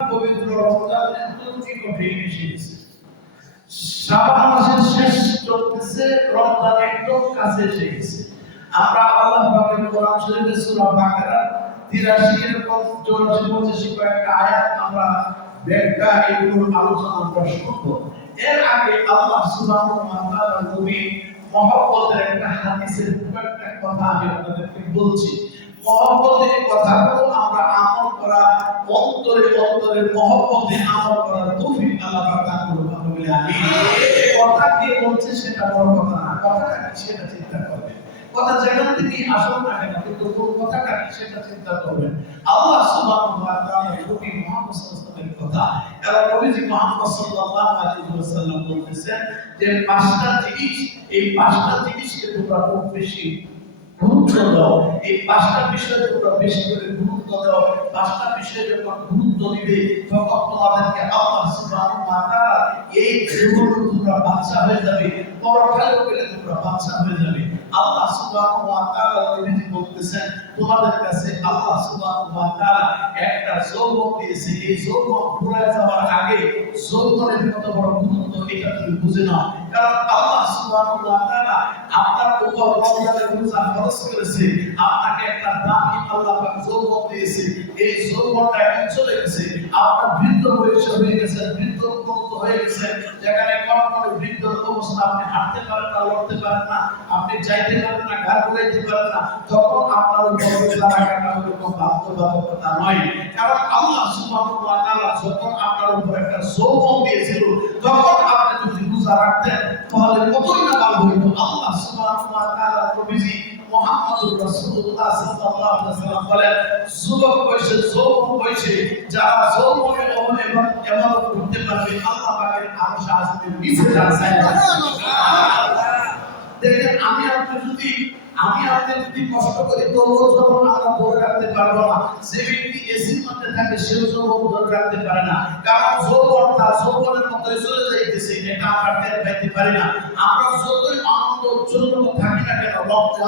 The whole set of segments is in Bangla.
পবিত্র রমজান একদমই কঠিন এসেছে। শাবান মাসের শেষ চলতেছে, রমজান একদম কাছে এসে গেছে। আমরা আল্লাহ পাকের কোরআন শরীফের সূরা বাকারা 83 এরকম 84 85 কয়েকটা আয়াত আমরা ব্যাখ্যা এগুলোর আলোচনা আমরা শুনব। এর আগে আল্লাহ সুবহানাহু ওয়া তাআলার নবী মহব্বতের একটা হাদিসের একটা কথা আমি আপনাদেরকে বলছি। মহব্বতের কথাগুলো আমরা আমল করা, অন্তরে মহব্বতে আমল করার তৌফিক আল্লাহ পাক দান করুন। বলে আমিন। কথা কে বলছে সেটা বড় কথা না, কথাটা কি সেটা চিন্তা করবেন। কথা যেখান থেকে আসল না কেন, কিন্তু কোন কথাটা কি সেটা চিন্তা করবেন। আল্লাহ সুবহানাহু ওয়া তাআলা নবী মুহাম্মদ সাল্লাল্লাহু আলাইহি কথা এবং নবীজি মুহাম্মদ সাল্লাল্লাহু আলাইহি ওয়াসাল্লাম বলতেছেন যে পাঁচটা জিনিস, এই পাঁচটা জিনিসকে তোমরা খুব বেশি গুরুত্ব দাও। এই পাঁচটা বিষয়ে তোমরা বেশি করে গুরুত্ব দাও। পাঁচটা বিষয়ে যখন গুরুত্ব দিবে তখন তোমাদেরকে আল্লাহ সুবহানাহু ওয়া তাআলা এই জীবনে তোমরা বাচ্চা হয়ে যাবে, পরকালে গেলে তোমরা বাচ্চা হয়ে যাবে। আল্লাহ সুবহানাহু ওয়া তাআলা নবীজি বলতেছেন তোমাদের কাছে আল্লাহ সুবহানাহু ওয়া তাআলা একটা যৌবন দিয়েছে। এই যৌবন ফুরায় যাওয়ার আগে যৌবনের কত বড় গুরুত্ব এটা তুমি বুঝে নাও। কারণ আল্লাহ সুবহানাহু ওয়া তাআলা আপনার উপর রমজানের রোজা ফরজ করেছে, আপনাকে একটা দামি আল্লাহ পাক যৌবন দিয়েছে। এই যৌবনটা এখন চলে গেছে, আপনার বৃদ্ধ বয়স হয়ে গেছে, বৃদ্ধ উপনীত হয়ে গেছে, যেখানে কখনো বৃদ্ধ অবস্থা আপনি হাঁটতে পারেন না, লড়তে পারেন না, আপনি যাইতে পারেন না, ঘাড় ঘুরাইতে পারেন না, তখন আপনার উপর রোজা রাখাটা কোনো বাধ্যবাধকতা নয়। কারণ আল্লাহ সুবহানাহু ওয়া তাআলা যখন আপনার উপর একটা যৌবন দিয়েছিল, তখন আপনি যদি রোজা রাখতেন তাহলে কতই না ভালো হইতো। আল্লাহ সুবহানাহু ওয়া তাআলা নবীজি মুহাম্মদুর রাসূলুল্লাহ সাল্লাল্লাহু আলাইহি ওয়াসাল্লাম বলেন যুবক বয়সে, যৌবন বয়সে যারা যৌবনে ইবাদত করতে পারবে আল্লাহ পাকের আরশ আসমানের নিচে যায়। দেখেন আমি আপনি যদি কষ্ট করি তবুও যখন আমরা ধরে রাখতে পারবো না। যে ব্যক্তি এসির মধ্যে থাকে সেও যৌবন ধরে রাখতে পারে না, কারণ যৌবন তার যৌবনের মতোই চলে যাইতেছে, এটা আমরা টের পাইতে পারি না। আমরা যতই আনন্দ উচ্ছ্বসিত থাকি না কেন,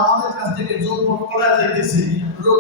আমাদের কাছ থেকে যৌবন পড়ে যাইতেছে,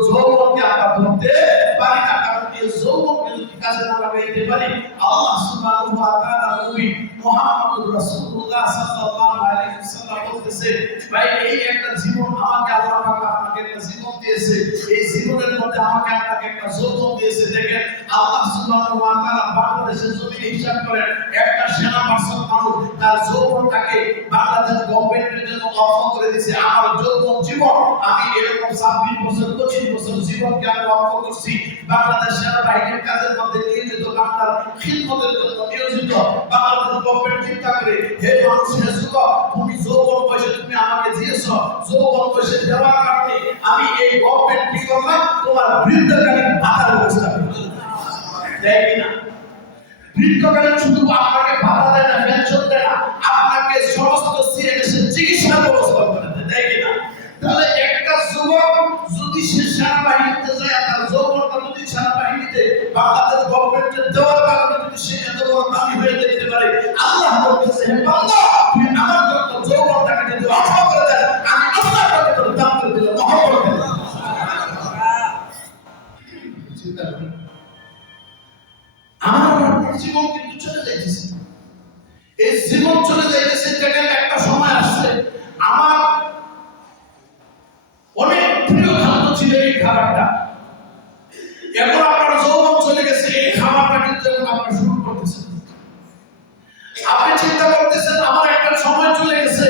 যৌবনকে আমরা ধরতে পারি না। কারণ এই যৌবনকে যদি কাজে না লাগাইতে পারি, আল্লাহ সুবহানাহু ওয়া তাআলা নবী মুহাম্মদুর রাসূলুল্লাহ সাল্লাল্লাহু আলাইহি ওয়াসাল্লাম বলতেছে ভাই এই একটা জীবন আমাকে আল্লাহ পাক আপনাকে একটা জীবন দিয়েছে, এই জীবনের মধ্যে আমাকে আপনাকে একটা যৌবন দিয়েছে। দেখেন আল্লাহ সুবহানাহু ওয়া তাআলা বাংলাদেশের জমিনে হিসাব করেন একটা সেনা পার্সন মানুষ তার যৌবনটাকে বাংলাদেশ গভর্নমেন্টের জন্য অফ করে দিয়েছে। আমার যৌবন জীবন আমি এরকম 26 বছর 25 বছর জীবনকে আমি অফ করছি বাংলাদেশ সেনাবাহিনীর কাজের মধ্যে নিয়োজিত, বাংলার খিদমতের জন্য নিয়োজিত। বাংলাদেশ গভর্নমেন্ট চিন্তা করে হে মানুষ, হে যুবক, তুমি যৌবন বয়সে তুমি আমাকে দিয়েছো, যৌবন বয়সে দেওয়ার কারণে আমি এই গভর্নমেন্ট কি করলাম, তোমার বৃদ্ধকালীন ভাতার ব্যবস্থা করলাম। দেয় কিনা? বৃদ্ধকালীন শুধু আপনাকে ভাতা দেয় না, পেনশন দেয় না, আপনাকে সমস্ত সিএনএসের চিকিৎসার ব্যবস্থা করে দেয় কিনা? তাহলে একটা যুবক যদি সে সেনাবাহিনীতে যায়, তার যৌবনটা যদি সেনাবাহিনীতে বাংলাদেশ গভর্নমেন্টের দেওয়ার কারণে যদি সে এত বড় দামি হয়ে যেতে পারে, আল্লাহ বলতেছে হে বান্দা তুমি আমার জন্য যৌবনটাকে যদি অফ করে দেন, আমি আল্লাহ তাকে তোর দান করে দিলাম, মহব্বত করে দিলাম। চিন্তা করুন, আমার জীবন কিন্তু চলে যাইতেছে, এই জীবন চলে যাইতেছে। দেখেন একটা সময় আসছে আমার অনেক প্রিয় খাদ্য ছিল এই খাবারটা, এখন আপনার যৌবন চলে গেছে, এই খাবারটা কিন্তু আপনারা শুরু করতেছেন। আপনি চিন্তা করতেছেন আমার একটা সময় চলে গেছে,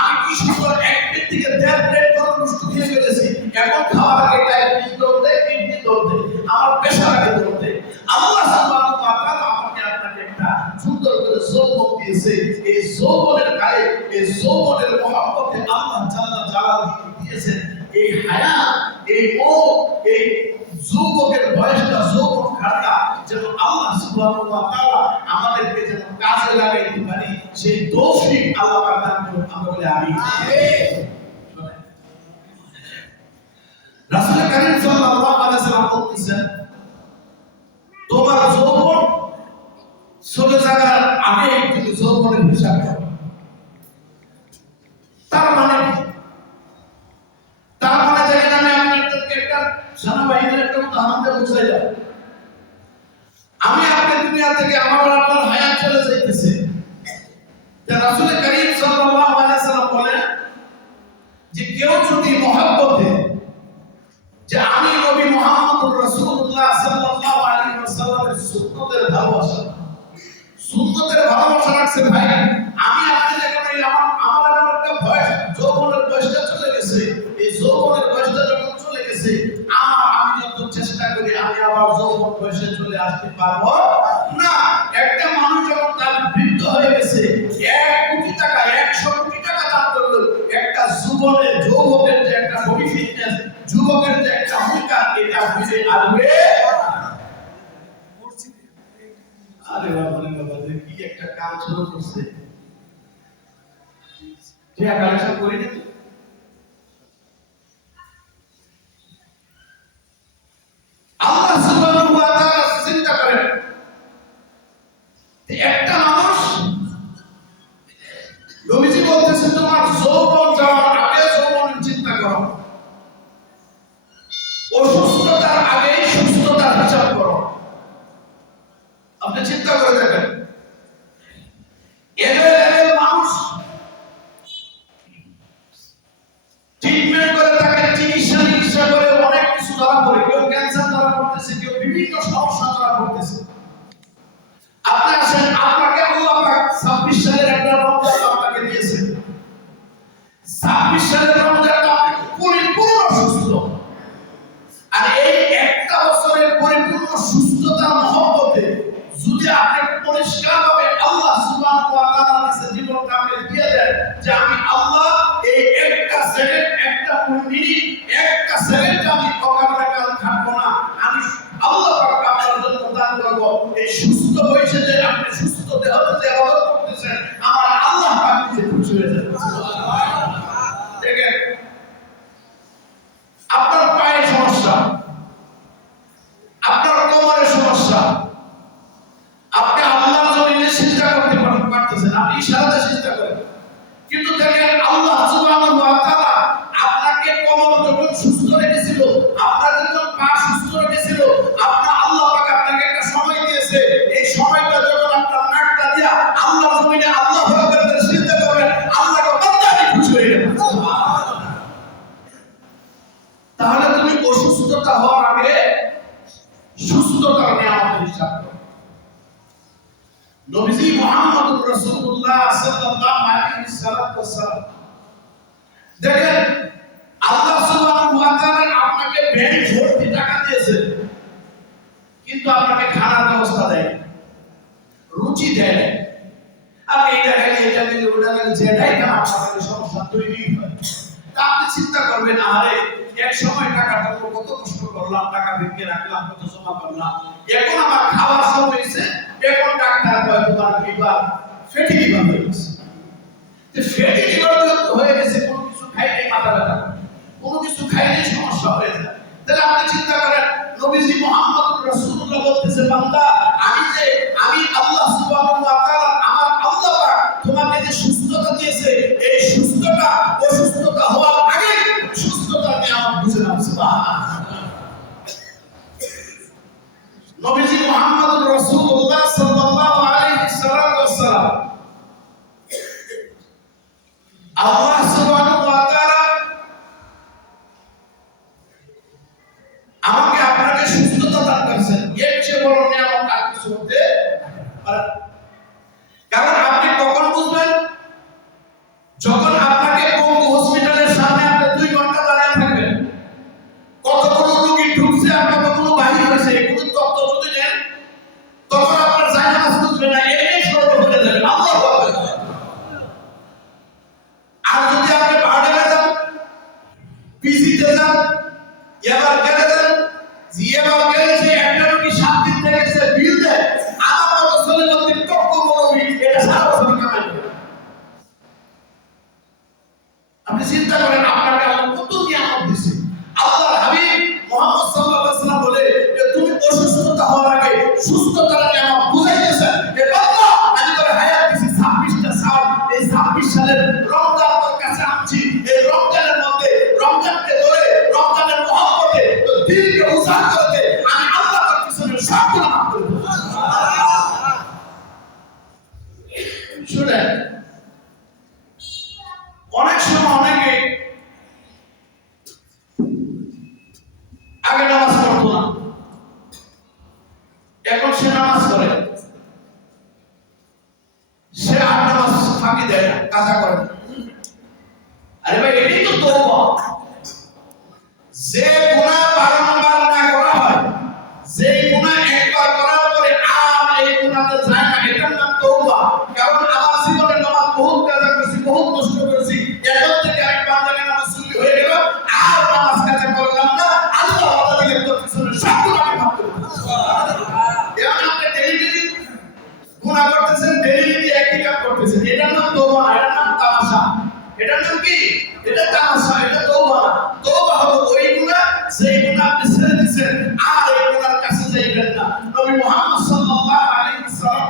আমি কি সুন্দর এক প্লেট থেকে 1.5 প্লেট করে নষ্ট খেয়ে ফেলেছি, এখন খাওয়ার আগে ডায়াবেটিস দৌড় দেয়, কিডনি দৌড় দেয়, আমার প্রেশার আগে দৌড় দেয়। আল্লাহ সুবহানাহু ওয়া তাআলা আমাকে আপনাকে একটা সুন্দর করে যৌবন দিয়েছে। এই যৌবনের গায়ে, এই যৌবনের মহব্বতে আল্লাহ জাল্লা জালালুহু দিয়েছেন এই হায়াত, এই এই যুবকের বয়সটা, যৌবন কালটা যেন আল্লাহ সুবহানাহু ওয়া তাআলা আমাদেরকে যেন কাজে লাগাইতে পারি, সেই তৌফিক আল্লাহ পাক দান করুন। আমরা বলি আমিন। রাসূল কারীম সাল্লাল্লাহু আলাইহি ওয়াসাল্লাম বলতেছেন তোমার যৌবন চলে যাওয়ার আগে তুমি যৌবনের হিসাব করো। তার মানে দেখেন আমি আপনাদেরকে একটা সেনাবাহিনীর একটা উদাহরণ দিয়ে বুঝাই যাব। আমি দুনিয়া থেকে আমার আপনার হায়াত চলে যাইতেছে। রাসূল করিম সাল্লাল্লাহু আলাইহি ওয়াসাল্লাম বলেন যে কেউ যদি মহব্বতে যে আমি নবী মুহাম্মদুর রাসূলুল্লাহ সাল্লাল্লাহু আলাইহি ওয়াসাল্লামের সুন্নতের ভালোবাসা রাখছে ভাই, আমি আপনি দেখেন আমার একটা বয়স, যৌবনের বয়সটা চলে গেছে। এই যৌবনের বয়সটা যখন চলে গেছে, আমি যত চেষ্টা করি আমি আবার যৌবন বয়সে চলে আসতে পারবো না। একটা মানুষ যখন তার বৃদ্ধ হয়ে গেছে, 1 কোটি টাকা 100 কোটি টাকা দান করলো, একটা যুবকের যে একটা বডি ফিটনেস, যুবকের যে একটা অধিকার, এটা ফিরে আসবে। আরে বাবা কি একটা কাজ শুরু করছে, যে কালেকশন করি না। আল্লাহ সুবহানাহু ওয়া তাআলা চিন্তা করেন, একটা মানুষ, নবীজি বলতেছেন তোমার যৌবন যাওয়ার আগে যৌবনের চিন্তা করো, অসুস্থতার আগে সুস্থতার হিসাব করো। আপনি চিন্তা করে দেখেন, এদের মানুষ ট্রিটমেন্ট করে, তাকে চিকিৎসা করে অনেক কিছু ধরা পড়ে, কেউ ক্যান্সার ধরা পড়তেছে, কেউ বিভিন্ন সমস্যা ধরা পড়তেছে। আপনি আসেন, আপনাকে আল্লাহ পাক 26 সালের একটা রমজান আপনাকে দিয়েছে, 26 সালের রমজান আপনি পরিপূর্ণ সুস্থ। আর এই একটা বছরের পরিপূর্ণ সুস্থতার মহব্বতে যদি আপনি পরিষ্কারভাবে আল্লাহ সুবহানাহু ওয়া তাআলার কাছে জীবনটা আপনি দিয়ে দেন যে আমি আল্লাহ এই একটা সেকেন্ড, একটা মিনিট, একটা সেকেন্ড আমি অকারণে কাল থাকবো না, আমি আল্লাহ পাক আপনার জন্য দান করব। এই সুস্থ বয়সে যে আপনি সুস্থ দেহতে যে ইবাদত করতেছেন, আমার আল্লাহ পাক নিজে খুশি হয়ে যাবে। দেখেন, আপনার পায়ের সমস্যা, আপনার কোমরের সমস্যা, আপনি আল্লাহর জমিনে সিজদা করতে পারতেছেন, আপনি ইশারাতে সিজদা করেন, কিন্তু দেখেন আল্লাহ সুবহানাহু ওয়া তাআলা আপনাকে কোমর যখন সুস্থ রেখেছিল, আপনার যখন পা সুস্থ রেখেছিল, আপনার আল্লাহ পাক আপনাকে একটা সময় দিয়েছে। এই সময়টা যখন আপনার নাকটা দিয়া আল্লাহর জমিনে আল্লাহু আকবার বলে সিজদা করবেন, আল্লাহকে বান্দাকে খুশি হয়ে যাবে। তাহলে তুমি অসুস্থতা হওয়ার আগে সুস্থতার নিয়ামতের হিসাব করো। নবীজি মুহাম্মদুর রাসূলুল্লাহ সাল্লাল্লাহু আলাইহি ওয়াসাল্লাম দেখেন, আল্লাহ সুবহানাহু ওয়া তাআলা আপনাকে ব্যাংক ভর্তি টাকা দিয়েছে, কিন্তু আপনাকে খানার ব্যবস্থা দেয়, রুচি দেয় না। আপনি এটা খালি, এটা খালি, ওটা খালি, যেটাই খান আপনার সমস্যা তৈরি হয়। তা আপনি চিন্তা করবেন, আরে এক সময় টাকাটা কত কষ্ট করলাম, টাকা ভিক্ষে রাখলাম, কত জমা করলাম, এখন আমার খাওয়ার সময় হয়েছে, এখন ডাক্তার কয় তোমার লিভার ফ্যাটি লিভার হয়ে গেছে। তো ফ্যাটি লিভার হয়ে গেছে, কোনো কিছু খাইলে মাথা ব্যথা, কোনো কিছু খাইলে সমস্যা হয়ে যায়। তাহলে আপনি চিন্তা করেন, নবীজি মুহাম্মদুর রাসূলুল্লাহ বলতেছে, বান্দা আমি আল্লাহ সুবহানাহু ওয়া তাআলা, আমার আল্লাহ পাক তোমাকে যে সুস্থতা দিয়েছে, এই সুস্থতা অসুস্থতা হওয়ার আগে সুস্থতার নিয়ামত বুঝে নাও। সুবহানাল্লাহ। নবীজি মুহাম্মদুর রাসূলুল্লাহ সাল্লাল্লাহু আলাইহি ওয়াসাল্লাম, আল্লাহ সুবহানাহু ওয়া তাআলা আমাকে আপনাকে সুস্থতা দান করেছেন, এর চেয়ে বড় নিয়ামত আর কিছু হতে পারে। কারণ আপনি কখন বুঝবেন, যখন আপনাকে পঙ্গু হসপিটালের সামনে আপনি 2 ঘন্টা দাঁড়িয়ে থাকবেন, কতগুলো রোগী ঢুকছে আর কতগুলো বাহির হয়েছে, এগুলো তথ্য যদি নেন, তখন আপনার জায়গা বুঝবে না, এই সর্ব হয়ে যাবে। আল্লাহু আকবার। আর যদি আপনি বাড়িতে যান, পিজিতে যান, এবার গেলে যান, জিএবার গেলে সে একটা রোগী 7 দিন থেকে সে বিল দেয়, আমার মতো চলে সে নামাজ পড়ে, সে আর নামাজ ফাঁকি দেয় না, কাজা করে না। আরে ভাই এটাই তো তওবা। যে গুনাহ বারংবার না করা হয়, যে গুনাহ একবার করার পরে আর এই গুনাহতে যায় না, এটার নাম তওবা। কারণ আমার জীবনে নামাজ বহুত কাজা করেছি, বহুত কষ্ট করেছি, এখন থেকে আরেক বান্দাকে নামাজ সুন্নি হয়ে গেল, আর নামাজ কাজা করলাম না, আল্লাহ ওয়াদা দিলেন তোর পিছনে সব গুনাহ আমি মাফ করে দেব। এখন আপনি ডেলি গুনাহ করতেছেন, ডেলি একই কাজ করতেছেন, এটার নাম তওবা না, এটার নাম তামাশা। এটার নাম কি? এটা তামাশা, এটা তওবা না। তওবা হলো ওই গুনাহ যেই গুনাহ আপনি ছেড়ে দিয়েছেন, আর এই গুনাহর কাছে যাইবেন না। নবী মুহাম্মদ সাল্লাল্লাহু আলাইহি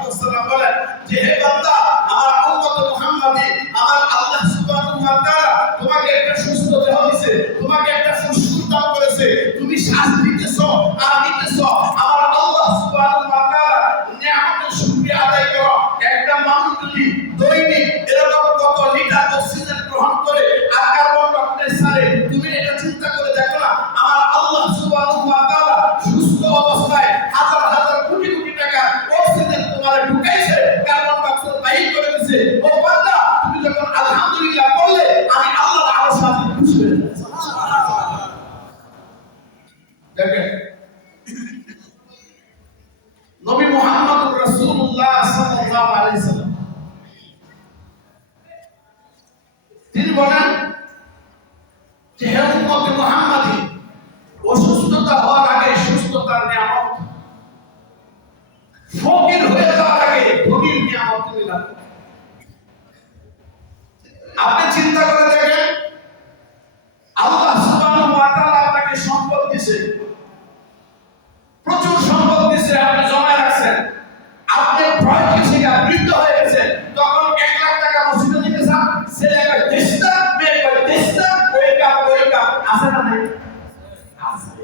ওয়াসাল্লাম বলেন যে হে বান্দা, আমার উম্মত মুহাম্মাদি, আমার আল্লাহ সুবহানাহু ওয়া তাআলা তোমাকে একটা সুস্থ দেহ দিয়েছে, তোমাকে একটা ফুসফুস দান করেছে, তুমি শ্বাস নিতেছো আর নিতেছো, আমার আল্লাহ সুবহানাহু ওয়া তাআলা নিয়ামতের শুকরিয়া আদায় করো। একটা মানুষ যদি দৈনিক এরকম কত লিটার অক্সিজেন গ্রহণ করে আর কার্বন ডাই অক্সাইড ছাড়ে, তুমি এটা চিন্তা করে দেখো না, আমার আল্লাহ সুবহানাহু ওয়া তাআলা সুস্থ অবস্থায় হাজার হাজার কোটি কোটি টাকা অক্সিজেন তোমার ঢুকাইছে, কার্বন ডাই অক্সাইড বাহির করে দিয়েছে। ও বান্দা, তুমি যখন আলহামদুলিল্লাহ বললে, আমি আল্লাহর আরশ সাথে খুশি হয়ে যাচ্ছি। দেখেন নবী মুহাম্মদুর রাসূলুল্লাহ সাল্লাল্লাহু আলাইহি ওয়াসাল্লাম তিনি বলেন যে হে উম্মত মুহাম্মাদি, অসুস্থতা হওয়ার আগে সুস্থতার নিয়ামত, ফকির হয়ে যাওয়ার আগে ধনীর নিয়ামত তুমি লাভ করো। আপনি চিন্তা করে দেখেন, আল্লাহ সুবহানাহু ওয়া তাআলা আপনাকে সম্পদ দিয়েছে, প্রচুর সম্পদ দিয়েছে, আপনি জমা রাখছেন, আপনি ভয় কিছু না, বৃদ্ধ হয়ে গেছেন, তখন 1 লাখ টাকা মসজিদে দিতে চান, ছেলে কয় দেশটা, মেয়ে কয় দেশটা, ওই কাপ আছে না নাই? আছে।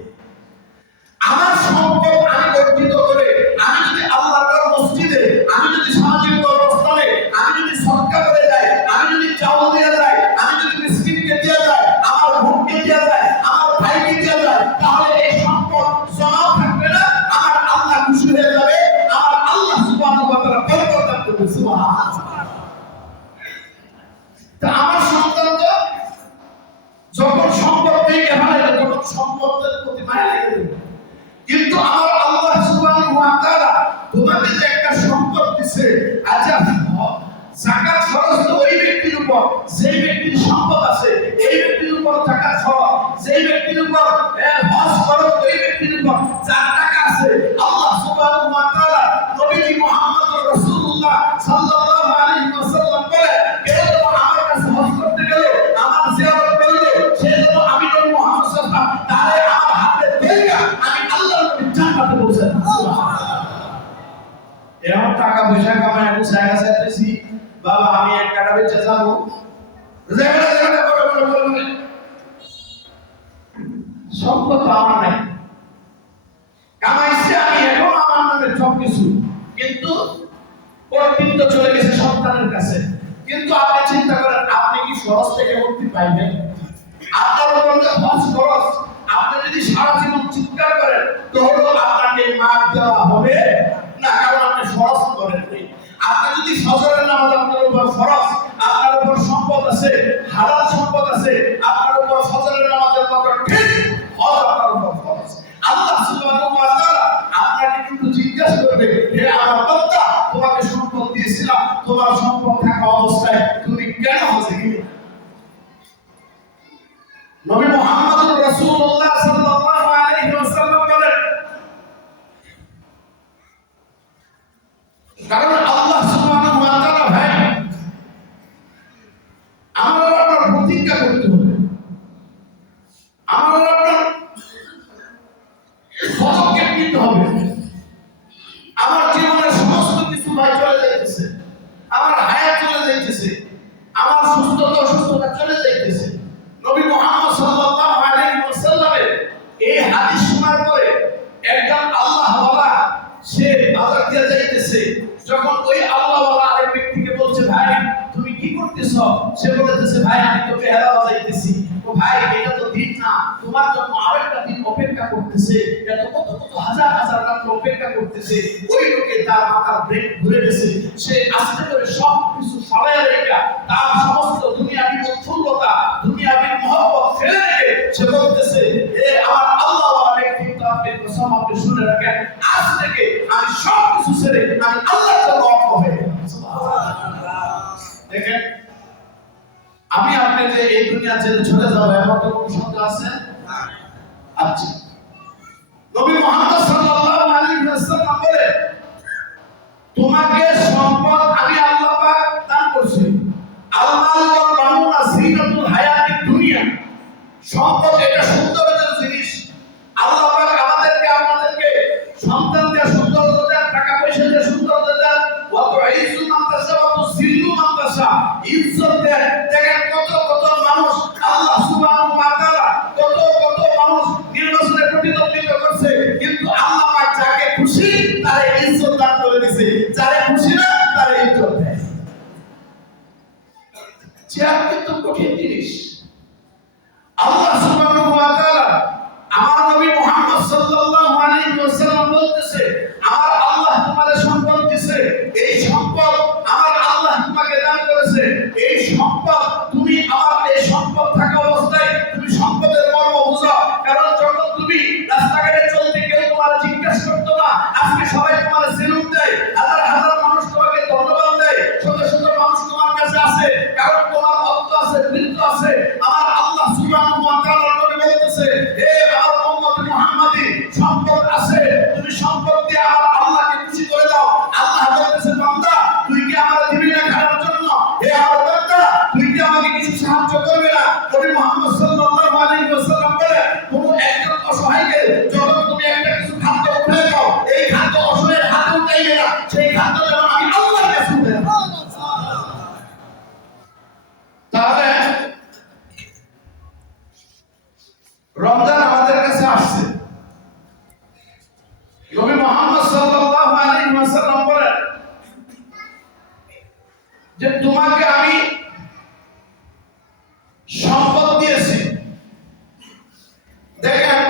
আমার সম্পদ আমি গর্বিত করে, আমি যদি আল্লাহর মসজিদে, আমি যদি সামাজিক কর্মস্থানে, আমি যদি সদকা করে যাই, আমি যদি চাউল দিয়ে যাই, আমি যদি মিসকিনকে দিয়ে যাই, আমার বোনকে দিয়ে যাই, আমার ভাইকে দিয়ে যাই, তাহলে এই সম্পদ জমাও থাকবে না, আমার আল্লাহ খুশি হয়ে যাবে, আমার আল্লাহ সুবহানাহু ওয়া তাআলা বরকত দান করবে। সুবহানাল্লাহ। তা আমার সন্তান তো যখন সম্পদ পেয়ে ফেলে, তখন সম্পদের প্রতি মায়া লেগে যাবে। কিন্তু আমার আল্লাহ সুবহানাহু ওয়া তাআলা তোমাকে যে একটা সম্পদ দিয়েছে, আচ্ছা যাকাত ফরজ তো ওই ব্যক্তির উপর, যেই ব্যক্তির সম্পদ আছে, এই ব্যক্তির উপর যাকাত ফরজ, যেই ব্যক্তির উপর হজ ফরজ, ওই ব্যক্তির উপর, যার টাকা আছে। আল্লাহ সুবহানাহু ওয়া তাআলা নবী মুহাম্মদ রাসূলুল্লাহ সাল্লাল্লাহু আলাইহি ওয়াসাল্লাম বলে, কেউ তো আমার কাছে হজ করতে গেল, আমার জিয়ারত করল, সে যেন আমি নবী মুহাম্মদ সাল্লাল্লাহু আলাইহি ওয়াসাল্লাম তারে আমার হাতে দেয়া আমি আল্লাহর নবীর জান্নাতে পৌঁছে দেব। সুবহানাল্লাহ। এমন টাকা পয়সা কামায় আমি জায়গা চাইতেছি, বাবা আমি এক টাকা বেচে যাবো, সম্পদ আমার নাই, কামাইছি আমি, এখন আমার নামে সব কিছু, কিন্তু কর্তৃত্ব চলে গেছে সন্তানের কাছে। কিন্তু আপনি চিন্তা করেন, আপনি কি খরচ থেকে মুক্তি পাইবেন? আপনার উপর যে হজ খরচ, আপনি যদি সারা জীবন চিৎকার করেন, তো হলো আপনাকে মাফ দেওয়া হবে না, কারণ আপনি খরচ করেন নাই। আপনি যদি ফজরের নামাজ আপনার উপর ফরজ, আপনার উপর সম্পদ আছে, হালাল সম্পদ আছে, আপনার উপর ফজরের নামাজের মতো ঠিক হজ আপনার উপর ফরজ। আল্লাহ সুবহানাহু ওয়া তাআলা আপনাকে কিন্তু জিজ্ঞাসা করবে, হে আমার বান্দা, তোমাকে সম্পদ দিয়েছিলাম, তোমার সম্পদ থাকা অবস্থায় তুমি কেন হজে গেলে? নবী মুহাম্মদ রাসূলুল্লাহ সাল্লাল্লাহু আলাইহি ওয়াসাল্লাম বলেন, কারণ আল্লাহ সুবহানাহু ওয়া তাআলা ভাই আমাদের আপনার প্রতিজ্ঞা করতে হবে, আমাদের আপনার পদক্ষেপ নিতে হবে। আমার জীবনের সমস্ত কিছু ভাই চলে যাইতেছে, আমার হায়াত চলে যাইতেছে, আমার সুস্থতা অসুস্থতা চলে যাইতেছে। নবী মুহাম্মদ সাল্লাল্লাহু আলাইহি ওয়াসাল্লামের এই হাদিস শোনার পরে একজন আল্লাহ ওয়ালা সে বাজার দিয়ে যাইতেছে, যখন ওই আল্লাহ ওয়ালা আরেক ব্যক্তিকে বলছে, ভাই তুমি কি করতেছ? সে বলতেছে, ভাই আমি তো পেয়ারা বাজাইতেছি। ও ভাই এটা তো দিন না, তোমার জন্য আরেকটা দিন অপেক্ষা করতেছে, এত কত কত হাজার হাজার রাত অপেক্ষা অপেক্ষা করতেছে, ওই লোকে তার মাথার ব্রেন ঘুরে গেছে, সে আস্তে করে সব কিছু সবাই রেখা তার সমস্ত দুনিয়াবি উৎফুল্লতা দুনিয়াবি মহব্বত ফেলে রেখে সে বলতেছে, হে আমার আল্লাহ ওয়ালা ব্যক্তি, আপনি কসম আপনি শুনে রাখেন, আজ থেকে আমি সব কিছু ছেড়ে আমি আল্লাহর জন্য ওয়াকফ হয়ে গেলাম। দেখেন, আমি আপনি যে এই দুনিয়া ছেড়ে চলে যাবো এমন তো কোনো সন্দেহ আছে? আচ্ছা, নবী মুহাম্মদ সাল্লাল্লাহু আলাইহি ওয়াসাল্লাম বলে, তোমাকে সম্পদ আমি আল্লাহ পাক দান করছি। আল মাল ওয়াল বানুনা জিনাতুল হায়াতিদ দুনিয়া। সম্পদ এটা সৌন্দর্যের জিনিস। আল্লাহ পাক আমাদেরকে আপনাদেরকে সন্তান দিয়ে সৌন্দর্য দেন, টাকা পয়সা দিয়ে সৌন্দর্য দেন, ওয়া তুইজ্জু মান তাশা ওয়া তুযিল্লু মান তাশা, ইজ্জত দেন। দেখেন কত কত মানুষ আল্লাহ সুবহানাহু ওয়া তাআলা কত কত মানুষ নির্বাচনে প্রতিদ্বন্দ্বিতা করছে, কিন্তু আল্লাহ পাক যাকে খুশি তারে ইজ্জত দান করে দিয়েছে, যারে খুশি না তারে ইজ্জত দেয়। চেয়ার কিন্তু কঠিন জিনিস। আল্লাহ সুবহানাহু ওয়া তাআলা আমার নবী মুহাম্মদ সাল্লাল্লাহু আলাইহি ওয়াসাল্লাম বলতেছে, আমার আল্লাহ তোমাকে সম্পদ দিয়েছে, এই সম্পদ আমার আল্লাহ তোমাকে দান করেছে, এই সম্পদ তুমি আমার এই সম্পদ থাকা অবস্থায় তুমি সম্পদের মর্ম বুঝো। কারণ যখন তুমি রাস্তাঘাটে চলতে কেউ তোমার জিজ্ঞাসা করতো না, আজকে সবাই তোমার সেলুট দেয়, হাজার হাজার মানুষ তোমাকে ধন্যবাদ দেয়, শত শত মানুষ তোমার কাছে আসে, কারণ তোমার অর্থ আছে, বৃত্ত আছে। আমার আল্লাহ সুবহানাহু ওয়া তাআলা নবী বলতেছে, হে আমার উম্মত মুহাম্মাদি, সম্পদ আছে, তুমি সম্পদ দিয়ে আমার আল্লাহকে খুশি করে দাও। আল্লাহ বলতেছে, বান্দা তুই কি আমার দিবি না খাওয়ার জন্য? হে আমার বান্দা তুই কি আমাকে কিছু সাহায্য করবে না? নবী মুহাম্মদ সাল্লাল্লাহু আলাইহি ওয়াসাল্লাম বলে, কোন একজন অসহায়কে যখন তুমি একটা কিছু খাদ্য উঠে দাও, এই খাদ্য অসহায়ের হাতে উঠাইবে না, সেই খাদ্য যেন আমি আল্লাহর কাছে উঠে দাও। তাহলে রমজান আমাদের কাছে আসছে, নবী মুহাম্মদ সাল্লাল্লাহু আলাইহি ওয়াসাল্লাম বলেন যে তোমাকে আমি সম্পদ দিয়েছি। দেখেন,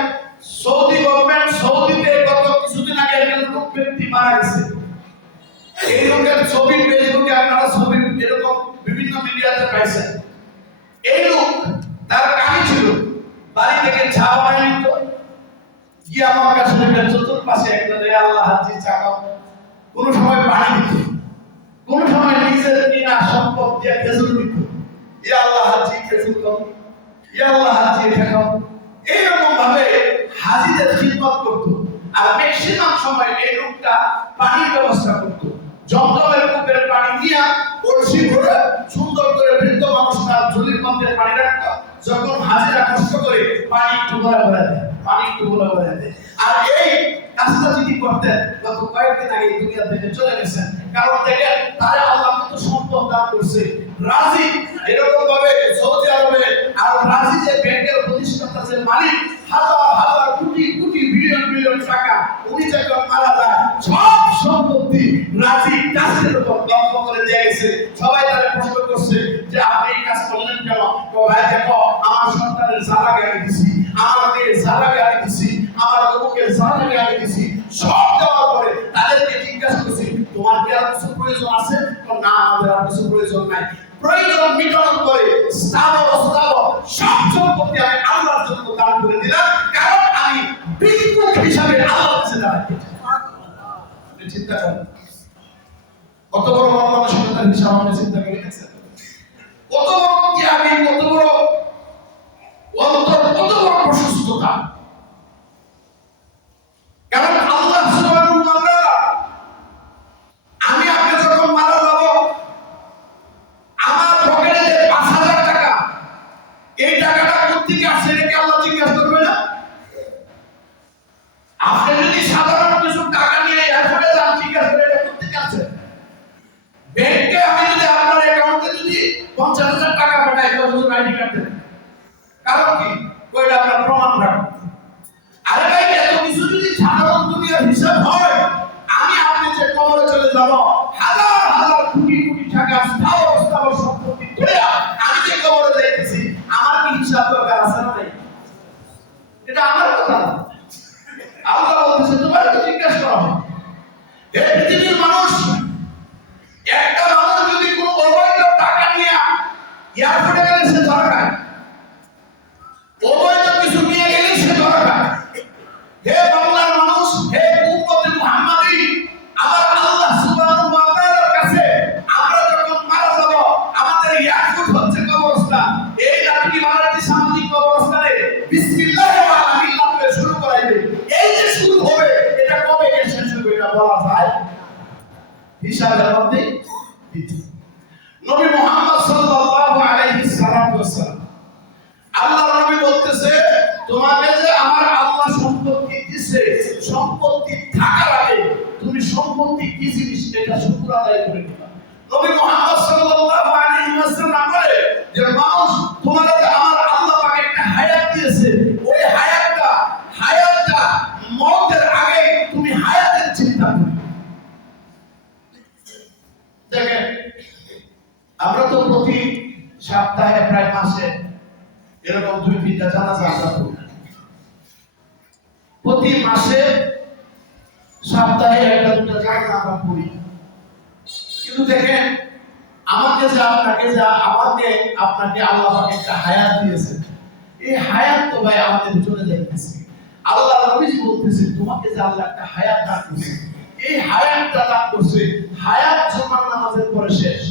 সৌদি গভর্নমেন্ট, সৌদিতে গত কিছুদিন আগে একজন ব্যক্তি মারা গেছে। এই লোকের ছবি ফেসবুকে আপনারা ছবি এরকম বিভিন্ন মিডিয়াতে পাইছেন। এই লোক তার কাহিনী ছিল, বাড়ি থেকে চা বানিয়ে নিত, গিয়ে আমার কাছে চতুর্পাশে একটা আল্লাহ হাজি চা খাও, কোন সময় পানি দিত, কোন সময় নিজের কিনা সম্পদ দিয়ে খেজুর দিত, ইয়া আল্লাহ হাজি খেজুর খাও, ইয়া আল্লাহ হাজি এটা খাও। এইরকম ভাবে হাজিদের খিদমত করত। আর ম্যাক্সিমাম সময় এই লোকটা পানির ব্যবস্থা করত। জমজমের কূপের পানি নিয়ে কলসি ভরে সুন্দর করে বৃদ্ধ মানুষ তার ঝুলির মধ্যে পানি রাখত। যখন হাজিরা কষ্ট করে পানি একটু ভরে ভরে দেয়, পানি একটু ভরে ভরে দেয়। আর এই কাজটা যদি করতেন, গত কয়েকদিন আগে দুনিয়া থেকে চলে গেছেন। কারণ দেখেন, তারা আল্লাহ কিন্তু সম্পদ দান করছে। রাজি এরকম ভাবে সৌদি আরবে, আর রাজি যে ব্যাংকের প্রতিষ্ঠাতা, যে মালিক, হাজার হাজার কোটি কোটি বিলিয়ন বিলিয়ন টাকা, উনি যখন মারা যায় সব সম্পত্তি রাজি কাজের উপর লক্ষ্য করে দিয়ে গেছে। সবাই তারা প্রশ্ন করছে যে আপনি এই কাজ করলেন কেন? ভাই দেখো, আমার সন্তানের জালাকে আমি দিছি, আমার মেয়ের জালাকে আমি দিছি, আমার লোকের জালাকে আমি দিছি। সব দেওয়ার পরে তাদেরকে জিজ্ঞাসা করছি, তোমার কি আর কিছু প্রয়োজন আছে? না, আমাদের আর কিছু প্রয়োজন নাই। প্রয়োজন মিটানোর পরে সব সম্পত্তি আমি আল্লাহর জন্য দান করে দিলাম, কারণ আমি ভিক্ষুক হিসাবে আল্লাহর কাছে দাঁড়াচ্ছি। চিন্তা করেন, কত বড় মানসিকতার হিসাব আপনি চিন্তা করে দেখছেন? কত বড় ত্যাগী, কত বড় অন্তর, কত বড় প্রশস্ততা। কারণ আল্লাহ সুবহানাহু ওয়া তাআলা, আমি আপনি যখন মারা যাব, আমার পকেটে যে ৫,০০০ টাকা, এই টাকাটা কোথেকে আসছে এটা কি আল্লাহ জিজ্ঞাসা করবে না? আপনি যদি সাধারণ কিছু টাকা নিয়ে এয়ারপোর্টে যান, জিজ্ঞাসা করে এটা কোথেকে আসছে? ব্যাংকে আমি যদি আপনার অ্যাকাউন্টে যদি ৫০,০০০ টাকা পাঠাই, তখন আইডি কার্ড দেন, কারণ কি কইটা আপনার প্রমাণ রাখুন। আরে ভাই, এত কিছু যদি সাধারণ দুনিয়ার হিসাব হয়, আমি আপনি যে কবরে চলে যাব, হাজার হাজার কোটি কোটি টাকা স্থাবর সম্পত্তি ধরে আমি যে কবরে যাইতেছি, আমার কি হিসাব দরকার আছে না? নাই, এটা আমার কথা না। আল্লাহ বলতেছে তোমার তো জিজ্ঞাসা করা হয়। হে পৃথিবীর মানুষ, একটা মানুষ যদি কোনো অবৈধ টাকা নিয়ে এয়ারপোর্টে গেলে সে ধরা খায়, অবৈধ কিছু নিয়ে গেলে সে ধরা খায়। হে বাংলার মানুষ, হে উম্মতে মুহাম্মাদি, আমার আল্লাহ সুবহানাহু ওয়া তাআলার কাছে আমরা যখন মারা যাব, আমাদের এয়ারপোর্ট হচ্ছে কবরস্থান। এই জাতিকে বাংলাদেশ সামাজিক কবরস্থানে বিসমিল্লাহির রহমানির রহিম শুরু করাইবে। এই যে শুরু হবে, এটা কবে শেষ হবে এটা বলা যায় হিসাবের মধ্যে দিতে। নবী মুহাম্মদ সাল্লাল্লাহু আলাইহি ওয়াসাল্লাম, আল্লাহর নবী বলতেছে, তোমাকে যে আমার আল্লাহ সম্পত্তি দিয়েছে, সম্পত্তি থাকার আগে তুমি সম্পত্তি কি জিনিস এটা শুকর আদায় করে নিবা। নবী মুহাম্মদ সাল্লাল্লাহু আলাইহি ওয়াসাল্লাম বলে যে মানুষ, তোমাকে যে আমার আল্লাহ পাক একটা হায়াত দিয়েছে, ওই হায়াতটা মওতের আগে তুমি হায়াতের চিন্তা করো। দেখেন, আমরা তো প্রতি সপ্তাহে প্রায় মাসে এরকম 2-3টা জানাজা আমরা করি। প্রতি মাসে সপ্তাহে 1-2টা জানাজা আমরা করি। কিন্তু দেখেন, আমাকে আপনাকে আল্লাহ পাক একটা হায়াত দিয়েছে, এই হায়াত তো ভাই আমাদের চলে যাইতেছে। আল্লাহ নবী বলতেছে, তোমাকে যে আল্লাহ একটা হায়াত দান করেছে, এই হায়াতটা দান করছে, হায়াত জুমার নামাজের পরে শেষ।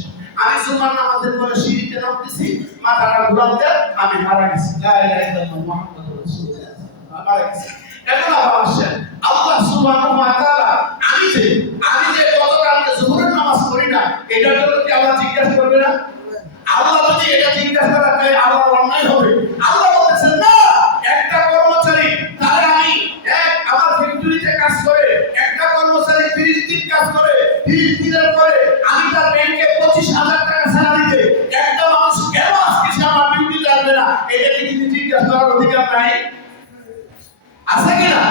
আমি জুমার নামাজের পরে সিঁড়িতে নামতেছি, মাথাটা ঘুরাতে আমি মারা গেছি। লা ইলাহা ইল্লাল্লাহ মুহাম্মাদুর রাসূলুল্লাহ, মারা গেছি। এখন আবার আসেন, আল্লাহ সুবহানাহু ওয়া তাআলা, আমি যে গতকালকে যোহরের নামাজ পড়ি না, এটার জন্য কি আল্লাহ জিজ্ঞাসা করবে না? আল্লাহ যদি এটা জিজ্ঞাসা করে, তাই আল্লাহর অন্যায় হবে? আল্লাহ বলতেছেন না, একটা কর্মচারী, তাহলে আমি আমার ফ্যাক্টরিতে কাজ করে একটা কর্মচারী 30 দিন কাজ করে, 30 দিনের পরে আমি তার ব্যাংকে 25,000 টাকা স্যালারি দেই, একটা মানুষ কেন আজকে সে আমার ডিউটিতে আসবে না? এটা কি তিনি জিজ্ঞাসা করার অধিকার নাই? আছে কি না?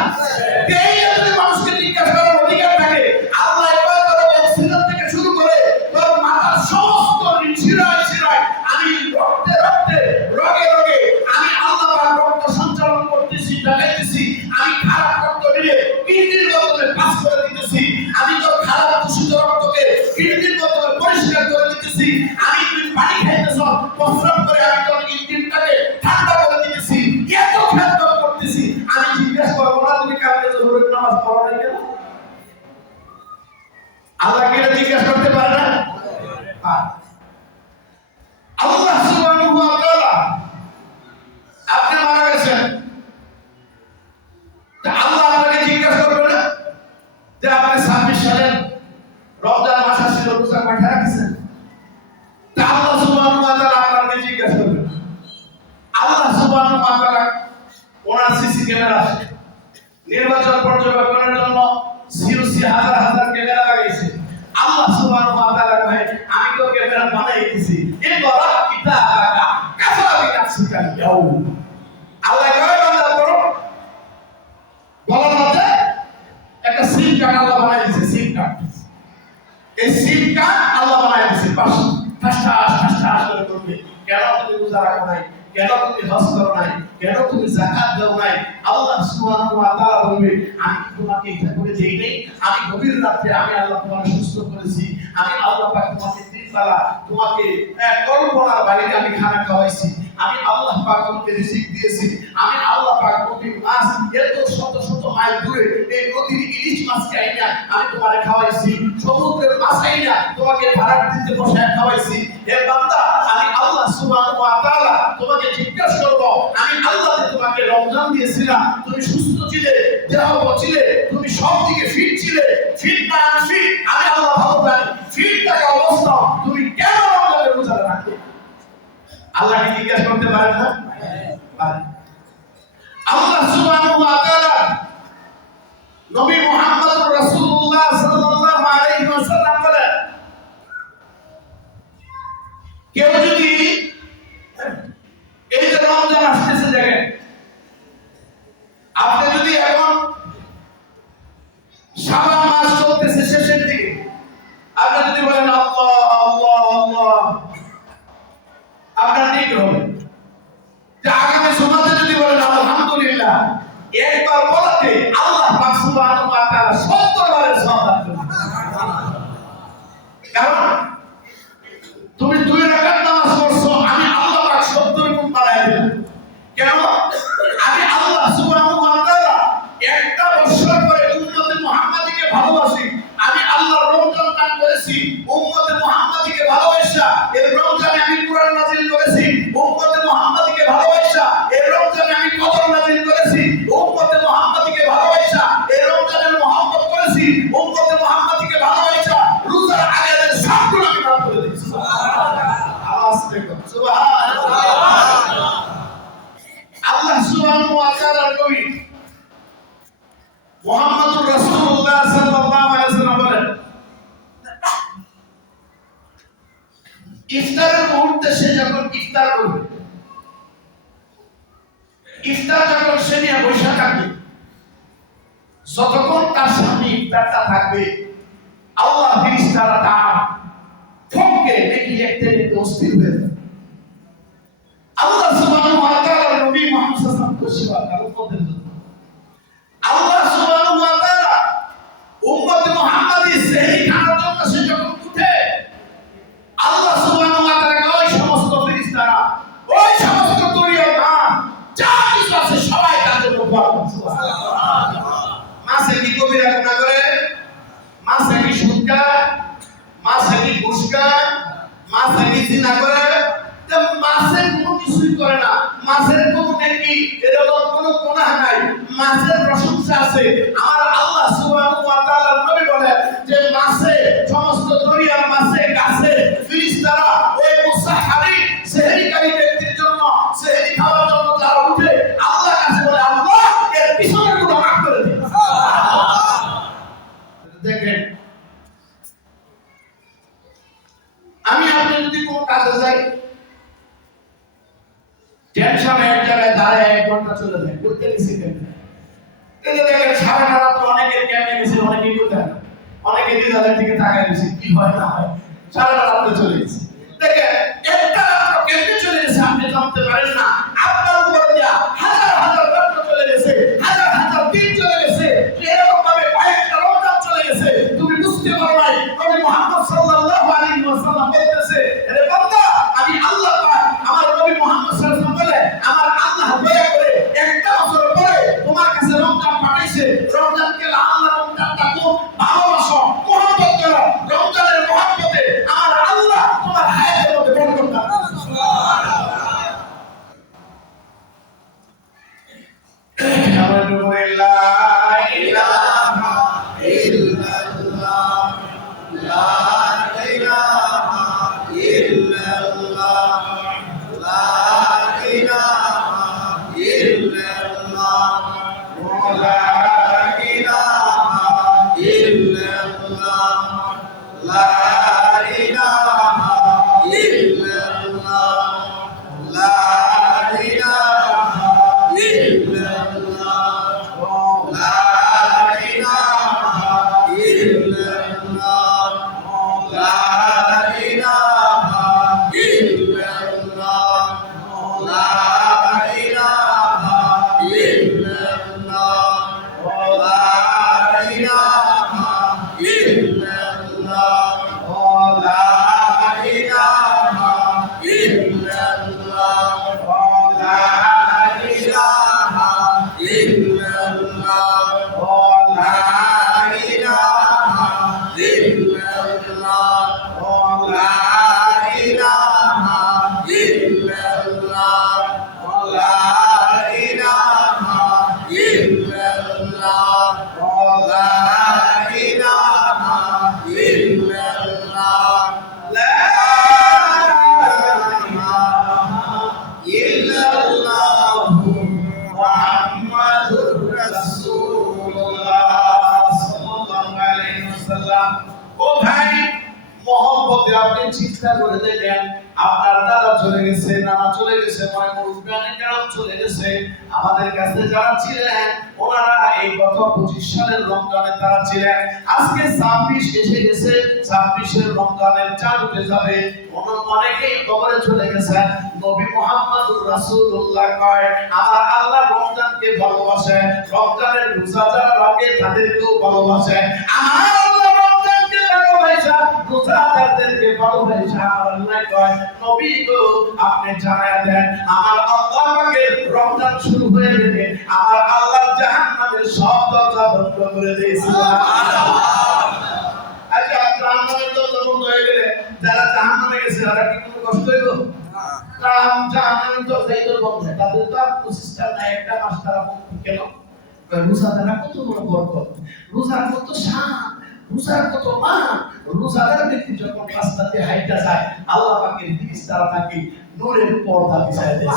এই যদি মানুষকে জিজ্ঞাসা করার অধিকার থাকে, আল্লাহ এবার করে বলছিল থেকে শুরু করে তোর মাথার সমস্ত শিরায় আমি রক্তে রগে আমি আল্লাহ পাক রক্ত সঞ্চালন করতেছি, ঢাকাইতেছি। আমি খারাপ রক্ত নিয়ে কিডনির বদলে পাস করে দিতেছি। আমি তোর খারাপ দূষিত রক্তকে কিডনির বদলে পরিষ্কার করে দিতেছি। আমি তুই পানি খাইতেছ, প্রস্রাব করে আমি তোর ইঞ্জিনটাকে ঠান্ডা করে দিতেছি। এত খেদমত করতেছি, আমি জিজ্ঞাসা করবো না তুমি কালকে যোহরের নামাজ পড়ো নাই কেন? আল্লাহ কি এটা জিজ্ঞাসা করতে পারে না? আল্লাহ সুবহানাহু ওয়া তাআলা, আপনি মারা গেছেন, তা আল্লাহ আপনাকে জিজ্ঞাসা করবে না যে আপনি 26 সালের রমজান মাস আসছিল, রোজা কয়টা রাখছেন? তা আল্লাহ সুবহানাহু ওয়া তাআলা আপনাকে জিজ্ঞাসা করবে না। আল্লাহ সুবহানাহু ওয়া তাআলা ওনার সিসি ক্যামেরা আছে, নির্বাচন পর্যবেক্ষণের জন্য সিওসি হাজার ক্যামেরা লাগাইছে। আল্লাহ সুবহানাহু ওয়া তাআলা কয়, আমি তো ক্যামেরা বানাই দিয়েছি, ইকরা কিতাবাকা কাফা বিনাফসিকা ইয়াউম। আল্লাহ কয়, বান্দা পড়ো, বলার মধ্যে একটা সিম কার্ড আল্লাহ বানাই দিয়েছে। সিম কার্ড, এই সিম কার্ড আল্লাহ বানাই দিয়েছে, ঠাস করে করবে। কেন তুমি রোজা রাখো নাই? কেন তুমি হজ করো নাই? কেন তুমি যাকাত দাও নাই? আল্লাহ সুবহানাহু ওয়া তাআলা বলবে, আমি তোমাকে এটা করে দেই নাই? আমি গভীর রাতে আমি আল্লাহ তোমাকে সুস্থ করেছি। আমি আল্লাহ পাক তোমাকে তিনবেলা তোমাকে কল্পনার বাইরে আমি খানা খাওয়াইছি। আমি আল্লাহ পাক তোমাকে রিজিক দিয়েছি। আমি আল্লাহ পাক নদীর মাছ এত শত মাইল দূরে এই নদীর ইলিশ মাছকে আইনা আমি তোমাকে খাওয়াইছি। সমুদ্রের মাছ আইনা তোমাকে ভাড়া দিতে বসায় খাওয়াইছি। হে বান্দা, আমি আল্লাহ সুবহানাহু ওয়া তাআলা তোমাকে জিজ্ঞাসা করব, আমি আল্লাহ তোমাকে রমজান দিয়েছিলাম, তুমি সুস্থ ছিলে, দেহ ছিলে, তুমি সব দিকে ফিট ছিলে, ফিট না আনফিট আমি আল্লাহ ভালো জানি। ফিট থাকা অবস্থা তুমি কেন রমজানের রোজা রাখো? আল্লাহ কি জিজ্ঞাসা করতে পারেন না? পারেন। আল্লাহ সুবহানাহু ওয়া তাআলা নবী মুহাম্মদ রাসূলুল্লাহ সাল্লাল্লাহু আলাইহি ওয়াসাল্লাম বলেন, কেউ যদি এই যে রমজান আসতেছে, দেখেন আপনি যদি এখন শাবান মাস চলতেছে শেষের দিকে, আপনি যদি বলেন আল্লাহ আল্লাহ আল্লাহ, আপনার ঠিক হবে। যে আগামী জুমাতে যদি বলেন আলহামদুলিল্লাহ, একবার বলতে আল্লাহ পাক সুবহানাহু ওয়া তাআলা 70 বারের সওয়াব দেন। করেছি উম্মতে মুহাম্মাদীকে ভালোবাসা এই রমজানে আমি কুরআন নাযিল করেছি উম্মতে মুহাম্মাদীকে ভালোবাসা এই রমজানে আমি কদর নাযিল করেছি উম্মতে মুহাম্মাদীকে ভালোবাসা এই রমজানে মুহাম্মদ করেছি উম্মতে মুহাম্মাদীকে ভালোবাসা রোজার আয়াতের সবগুলো আমি মাফ করে দিয়েছি সুবহানাল্লাহ আওয়াজ দেখো সুবহানাল্লাহ আল্লাহ সুবহানাহু ওয়া তাআলার নবী মুহাম্মদুর রাসূলুল্লাহ সাল্লাল্লাহু আলাইহি ওয়াসাল্লাম বলেন ইফতারের মুহূর্তে সে যখন ইফতার করবে ইফতার যখন সে নিয়ে বসে থাকবে যতক্ষণ তার সামনে ইফতারটা থাকবে আল্লাহ ফেরেশতারা তার ঠোঁটকে নেকি দেখতে দেখতে অস্থির হয়ে যাবে আল্লাহ সুবহানাহু ওয়া তাআলা নবী মুহাম্মদ সাল্লাল্লাহু আলাইহি ওয়াসাল্লাম খুশি হওয়ার উপদেশ দেন আল্লাহ সুবহানাহু ওয়া তাআলা উম্মতে মুহাম্মাদী সেহরি খাওয়ার জন্য সে যখন উঠে আল্লাহ সুবহানাহু ওয়া তাআলা ওই সমস্ত ফেরেশতারা ওই সমস্ত দুনিয়ার মান যা কিছু আছে সবাই তার জন্য দোয়া করে সুবহানাল্লাহ মাসে কি কবিরা গুনাহ করে মাসে কি সুদ খায় মাসে কি ঘুষ খায় মাসে কি জিনা করে তে মাসে কোনো কিছুই করে না মাসের কোনো নেকি এরকম কোনো গুনাহ নাই মাসের প্রশংসা আছে আমার আল্লাহ সুবহানাহু ওয়া তাআলা নবী বলেন যে মাসে সমস্ত দুনিয়ার মাসে গাছে ফেরেশতারা ওই মুসাহহারি সেহরিকারী ব্যক্তির জন্য সেহরি খাওয়ার জন্য যারা উঠে আল্লাহর কাছে বলে আল্লাহ এর পিছনের গুনাহ মাফ করে দিন দেখেন আমি আপনি যদি কোনো কাজে যাই টেনশন এক জায়গায় দাঁড়ায় 1 ঘন্টা চলে যায় করতে গেছি কেমনে এই দেখেন সারা রাত অনেকের কেমনে গেছে অনেকেই করতে না অনেকে দিদাদের দিকে তাকায় গেছে কি হয় না হয় সারা রাত চলে গেছে দেখেন একটা রাত কেমনে চলে গেছে আপনি জানতে পারেন না আপনার উপর দিয়া হাজার হাজার রাত চলে গেছে হাজার হাজার দিন চলে গেছে এরকম ভাবে কয়েকটা রমজান চলে গেছে তুমি বুঝতে পারো নাই নবী মুহাম্মদ সাল্লাল্লাহু আলাইহি ওয়াসাল্লাম বলতেছে আরে বান্দা আমি আল্লাহ পাক আমার নবী মুহাম্মদ সাল্লাল্লাহু আলাইহি ওয়াসাল্লাম বলে আমার আল্লাহ দয়া করে একটা বছর পরে তোমার কাছে রমজান পাঠাইছে রমজানকে আল্লাহ রমজানটা খুব ভালোবাসো মুহাব্বত করো রমজানের মুহাব্বতে আমার আল্লাহ তোমার হায়াতের মধ্যে বরকত দান সুবহানাল্লাহ লা ইলাহা ইল্লাল্লাহ লা ইলাহা ইল্লাল্লাহ লা ইলাহা ইল্লাল্লাহ লা ইলাহা ইল্লাল্লাহ লা ইলাহা ইল্লাল্লাহ লা ইলাহা ইল্লাল্লাহ লা ইলাহা ইল্লাল্লাহ লা ইলাহা ইল্লাল্লাহ লা ইলাহা ইল্লাল্লাহ লা ইলাহা ইল্লাল্লাহ লা ইলাহা ইল্লাল্লাহ লা ইলাহা ইল্লাল্লাহ লা ইলাহা ইল্লাল্লাহ লা ইলাহা ইল্লাল্লাহ লা ইলাহা ইল্লাল্লাহ লা ইলাহা ইল্লাল্লাহ লা ইলাহা মুহাম্মাদুর রাসূলুল্লাহ সাল্লাল্লাহু আলাইহি ওয়াসাল্লাম ও ভাই মহব্বতে আপনি চিন্তা করে দেখেন আপনার দাদা চলে গেছে নানা চলে গেছে মুরব্বিয়ানে কেরাম চলে গেছে আমাদের কাছে যারা ছিলেন ওনারা এই গত 25 সালের রমজানে তারা ছিলেন আজকে 26 এসে গেছে 26 এর রমজানের চাঁদ উঠে যাবে অনেকেই কবরে চলে গেছেন নবী মুহাম্মদুর রাসূলুল্লাহ কয় আমার আল্লাহ রমজানকে ভালোবাসে রমজানের রোজা যারা রাখে তাদেরকেও ভালোবাসে আমার আল্লাহ রমজানকে ভালোবাসে রোজাদারদেরকে ভালোবাসে আমার আল্লাহ কয় নবী গো আপনি জানায়া দেন আমার আল্লাহ পাকে রমজান শুরু হয়ে গেলে আমার আল্লাহ জাহান্নামের সব দরজা বন্ধ করে দিয়েছে সুবহানাল্লাহ আচ্ছা আপনারা গেছে, আর কি কোনো কষ্ট হইল? জাহান্নামে তো যাইতো বন্ধ, তাদের তো আর প্রচেষ্টা নাই, একটা মাস তারা মুক্তি কেন? রোজা দ্বারা কত বড় বরকত, রোজার কত শান, রোজার কত মান। রোজাদার ব্যক্তি যখন রাস্তাতে হাইটা যায়, আল্লাহ পাকের দিস তারা তাকে নূরের পর্দা বিছায় দেয়।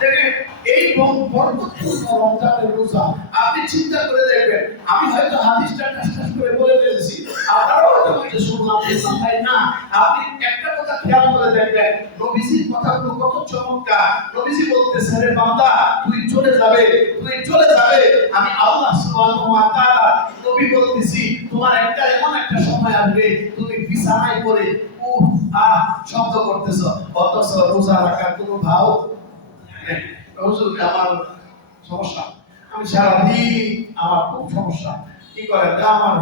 দেখেন এই বরকতপূর্ণ রমজানের রোজা আপনি চিন্তা করে দেখবেন। আমি হয়তো হাদিসটা টাস করে বলে ফেলেছি, আপনারাও হয়তো বলতে শুনলাম ভাই না। আপনি একটা কথা খেয়াল করে দেখবেন, নবীজির কথাগুলো কত চমৎকার। নবীজি বলতেছে, রে বান্দা তুই চলে যাবে, তুই চলে যাবে, আমি আল্লাহ সুবহানাহু ওয়া তাআলা নবী বলতেছি তোমার একটা এমন একটা সময় আসবে তুমি বিছানায় পড়ে উহ আহ শব্দ করতেছ, অথচ রোজা রাখার কোনো ভাব নেই। হুজুর আমার সমস্যা, আমি সারাদিন আমার খুব সমস্যা, কি করেন? আমার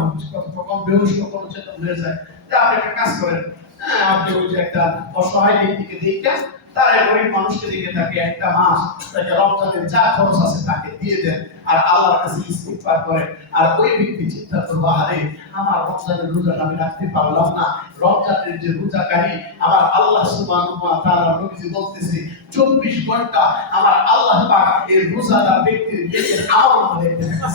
কখন বেহুশ কখন চেতন হয়ে যায়। আপনি একটা কাজ করেন, আপনি ওই যে একটা অসহায় ব্যক্তিকে দেখে, তার গরিব মানুষকে দিকে তাকে একটা মাস তাকে রমজানের যা খরচ আছে তাকে দিয়ে দেন, আর আল্লাহর কাছে ইস্তিগফার করেন। আর ওই ব্যক্তি চিন্তা করবো, আরে আমার রমজানের রোজা আমি রাখতে পারলাম না, রমজানের যে রোজাকারী আমার আল্লাহ সুবহানাহু ওয়া তাআলা নবীজি বলতেছে 24 ঘন্টা আমার আল্লাহ পাক এই রোজাদার ব্যক্তির নিজের আমল দেখতে থাকে।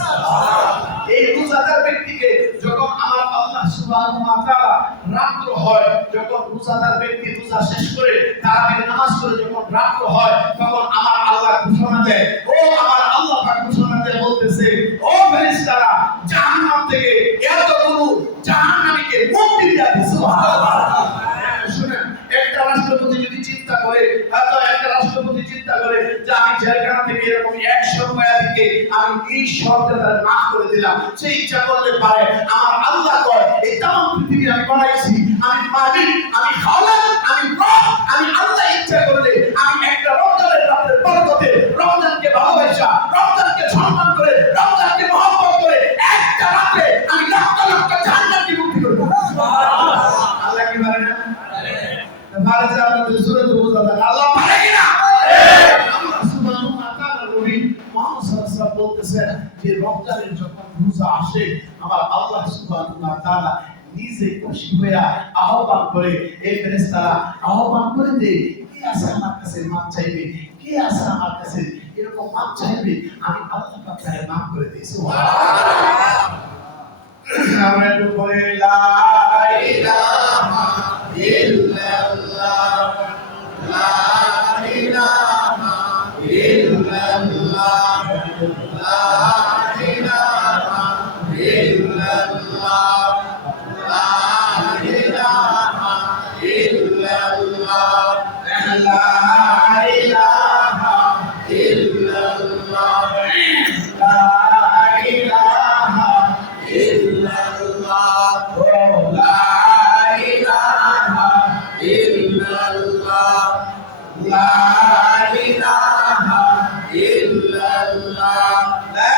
এই রোজাদার ব্যক্তিকে যখন আমার আল্লাহ সুবহানাহু ওয়া তাআলা রাত্র হয়, যখন রোজাদার ব্যক্তি রোজা শেষ করে তারাবির নামাজ পড়ে যখন রাত্র হয়, তখন আমার আল্লাহ ঘোষণা দেয়, ও আমার আল্লাহ পাক ঘোষণা দেয় বলতেছে, ও ফেরেশতারা জাহান্নাম থেকে এতগুলো জাহান্নামীকে মুক্তি দিয়া দিছে। সুবহানাল্লাহ। শুনেন, একটা রাষ্ট্রপতি যদি চিন্তা করে, হয়তো একটা রাষ্ট্রপতি চিন্তা করে যে আমি জেলখানা থেকে এরকম 100 কয়েদিকে আমি এই সরকার মাফ করে দিলাম, সে ইচ্ছা করলে পারে। আমার আল্লাহ কয়, এই তাম পৃথিবী আমি বানাইছি, আমি মালিক, আমি খাওয়ালাম, আমি রব, আমি আল্লাহ ইচ্ছা করলে আমি একটা রমজানের রাতের বরকতে রমজানকে ভালোবাসা, রমজানকে সম্মান করে, রমজানকে মহব্বত করে একটা রাতে আমি লক্ষ লক্ষ জান্নাতকে মুক্তি করব। আল্লাহ কি পারে না? পারে যে আপনাদের সূরাতে বোঝা যায় আল্লাহ পারে কি না? আল্লাহ সুবহানাহু ওয়া তাআলা নবী মুহাম্মদ সাল্লাল্লাহু আলাইহি ওয়াসাল্লাম বলতেছেন যে রমজানের যখন রোজা আসে, আমার আল্লাহ সুবহানাহু ওয়া তাআলা নিজে খুশি হয়ে আহ্বান করে, এই ফেরেশতারা আহ্বান করে দে, কে আছে আমার কাছে মাপ চাইবে, কে আছে আমার কাছে এরকম মাপ চাইবে, আমি আল্লাহ পাক তাকে মাফ করে দেই। সুবহানাল্লাহ। আমরা একটু বলে লা ইলাহা ইল্লাল্লাহ, লা ইলাহা ইল্লাল্লাহ, লা ইলাহা ইল্লাল্লাহ, লা ইলাহা ইল্লাল্লাহ, লা ইলাহা ইল্লাল্লাহ, লা ইলাহা ইল্লাল্লাহ, লা ইলাহা ইল্লাল্লাহ, লা ইলাহা ইল্লাল্লাহ, লা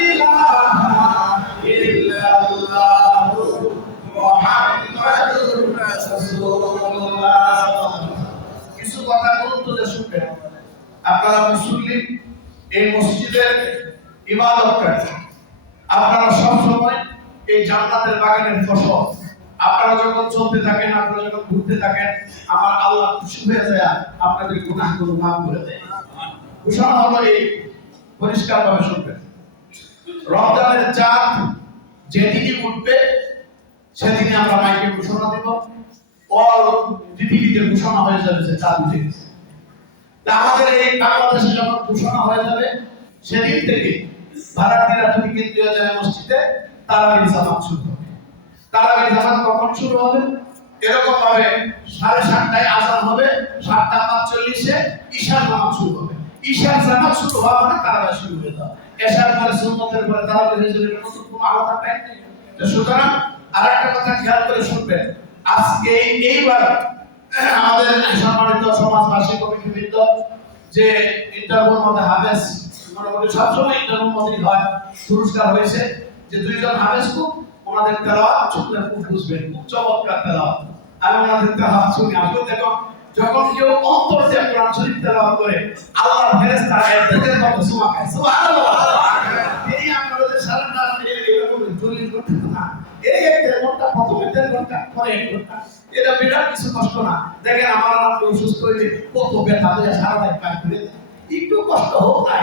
ইলাহা ইল্লাল্লাহ, মুহাম্মাদুর রাসূলুল্লাহ। কিছু কথা গুরুত্ব দিয়ে শুনবেন। আপনারা মুসল্লি, এই মসজিদের ইবাদতকারী, আপনারা সব সময় এই জান্নাতের বাগানের ফসল। আপনারা যখন চলতে থাকেন, আপনারা যখন ঘুরতে থাকেন, আমার আল্লাহ খুশি হয়ে যায়, আপনাদের গুনাহগুলো মাফ করে দেয়। ঘোষণা হলো এই, পরিষ্কারভাবে শুনবেন। রমজানের চাঁদ যেদিনই উঠবে সেদিনই আমরা মাইকে ঘোষণা দেব, অল পৃথিবীতে ঘোষণা হয়ে যাবে যে চাঁদ উঠে গেছে। আমাদের এই বাংলাদেশে যখন ঘোষণা হয়ে যাবে, সেদিন থেকে ভারতীয়রা যদি কেন্দ্রীয় জামে মসজিদে তারাবির জামাত শুরু হবে। তারাবির জামাত কখন শুরু হবে? এরকম ভাবে 7:30টায় আযান হবে, 7:45-এ ঈশার জামাত শুরু হবে। ঈশার জামাত শুরু হওয়া মানে তারাবি শুরু হয়ে যাবে। এশার পরে সুন্নতের পরে তারাবি হয়ে যাবে, নতুন কোনো আলাদা টাইম নেই। সুতরাং আরেকটা কথা খেয়াল করে শুনবেন, আজকে এইবার আমাদের সম্মানিত সমাজবাসী কমিটিবৃন্দ যে ইন্টারভিউর মধ্যে হাফেজ, মোটামুটি সবসময় ইন্টারভিউর মধ্যেই হয়, পুরস্কার হয়েছে যে 2 জন হাফেজ খুব ওনাদের তেলাওয়াত শুনলে খুব বুঝবেন, খুব চমৎকার তেলাওয়াত। আমি ওনাদের তেলাওয়াত শুনি, আসলে দেখো যখন কেউ অন্তর দিয়ে কোরআন শরীফ তেলাওয়াত করে, আল্লাহর ফেরেশতারা এদের মতো সুবহান খায়। সুবহানাল্লাহ। এই আমাদের সারাটা এরকম জলিল করতে না, এই 1-1.5 ঘন্টা, প্রথমে 1.5 ঘন্টা, পরে 1 ঘন্টা, এটা বিরাট কিছু কষ্ট না। দেখেন আমার আপনি অসুস্থ হইলে কত ব্যথা হয়ে সারা রাত কাজ করে, একটু কষ্ট হোক না,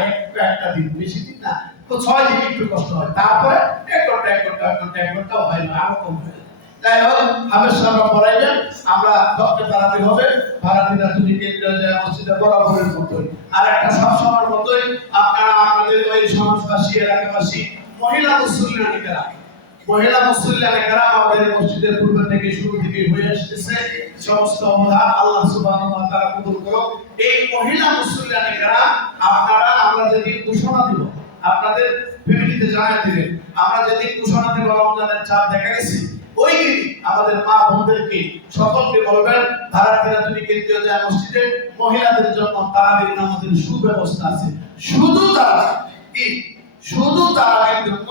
একটা দিন, বেশি দিন না, তো 6 দিন একটু কষ্ট হয়, তারপরে 1 ঘন্টা 1 ঘন্টা 1 ঘন্টা 1 ঘন্টাও হয় না, আরো কম হয়। যাই হোক, হাফেজ সাহেবরা পড়াইবেন, আমরা ডক্টর তারাবি হবে, ভারতীয়রা যদি কেন্দ্রীয় জামে মসজিদে বরাবরের মতোই। আর একটা সবসময়ের মতোই আপনারা আপনাদের ওই সমাজবাসী, এলাকাবাসী, মহিলা মুসল্লিরা, মহিলা মুসল্লিরা আমাদের মসজিদের পূর্ব থেকে শুরু থেকে হয়ে আসতেছে, সমস্ত অনুদান আল্লাহ সুবহানাহু ওয়া তাআলা কবুল করুন। এই মহিলা মুসল্লিরা আপনারা, আমরা যেদিন ঘোষণা দিব, আপনাদের ফ্যামিলিতে জানাই দিবেন, আমরা যেদিন ঘোষণা দিব রমজানের চাঁদ দেখা গেছে, ওই দিন আমাদের মা বোনদেরকে সকলকে বলবেন, ভারতীয়রা যদি কেন্দ্রীয় জামে মসজিদে মহিলাদের জন্য তারাবির নামাজের সুব্যবস্থা আছে, শুধু তারা কি, শুধু তারাবির জন্য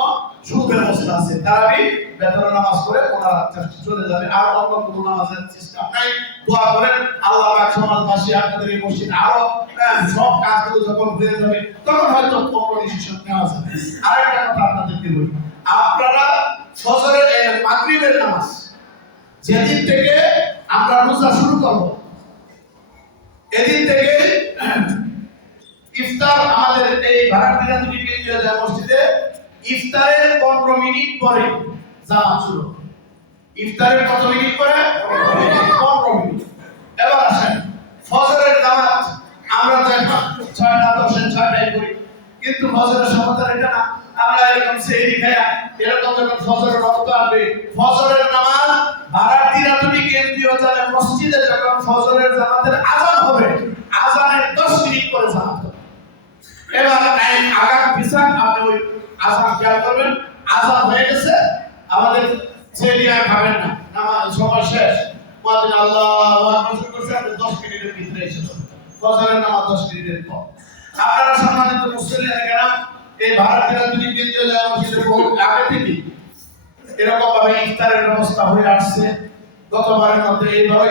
সুব্যবস্থা আছে, তারাবি বেতন নামাজ করে ওনারা চলে যাবে, আর অন্য কোনো নামাজের সিস্টেম নাই। দোয়া করেন আল্লাহ পাক সমাজবাসী আপনাদের এই মসজিদ আরো সব কাজগুলো যখন হয়ে যাবে তখন হয়তো কখনো ডিসিশন নেওয়া যাবে। আরেকটা কথা আপনাদেরকে বলি, আপনারা ফজরের মাগরিবের নামাজ যেদিন থেকে আমরা রোজা শুরু করব, এদিন থেকে ইফতার আমাদের এই ভারতীয় কেন্দ্রীয় জামে মসজিদে ইফতারের 15 মিনিট পরে জামাত শুরু। ইফতারের কত মিনিট পরে? 15 মিনিট। এবার আসেন ফজরের জামাত, আমরা তো এখন 6টা 10 6টায় করি, কিন্তু ফজরের সময় এটা না, আমরা এরকম সেহরি খায়া এরকম যখন ফজরের রক্ত আসবে, ফজরের নামাজ ভারতীয়রা কেন্দ্রীয় জামে মসজিদে যখন ফজরের জামাতের আযান হবে, আযানের 10 মিনিট পরে জামাত হবে। এবার টাইম আগাম পিছান, আপনি ওই আযান খেয়াল করবেন, আযান হয়ে গেছে, আমাদের সেহরি আর খাবেন না, নামাজ সময় শেষ, মুয়াজ্জিন আল্লাহু আকবার শুরু করছে, আপনি 10 মিনিটের ভিতরে এসে যাবেন, ফজরের নামাজ 10 মিনিটের পর। আপনারা সম্মানিত মুসল্লিরা, এই ভারতীয়রা কেন্দ্রীয় জামে মসজিদে বহু আগে থেকে এরকম ভাবে ইফতারের ব্যবস্থা হয়ে আসছে, গতবারের মধ্যে এইভাবে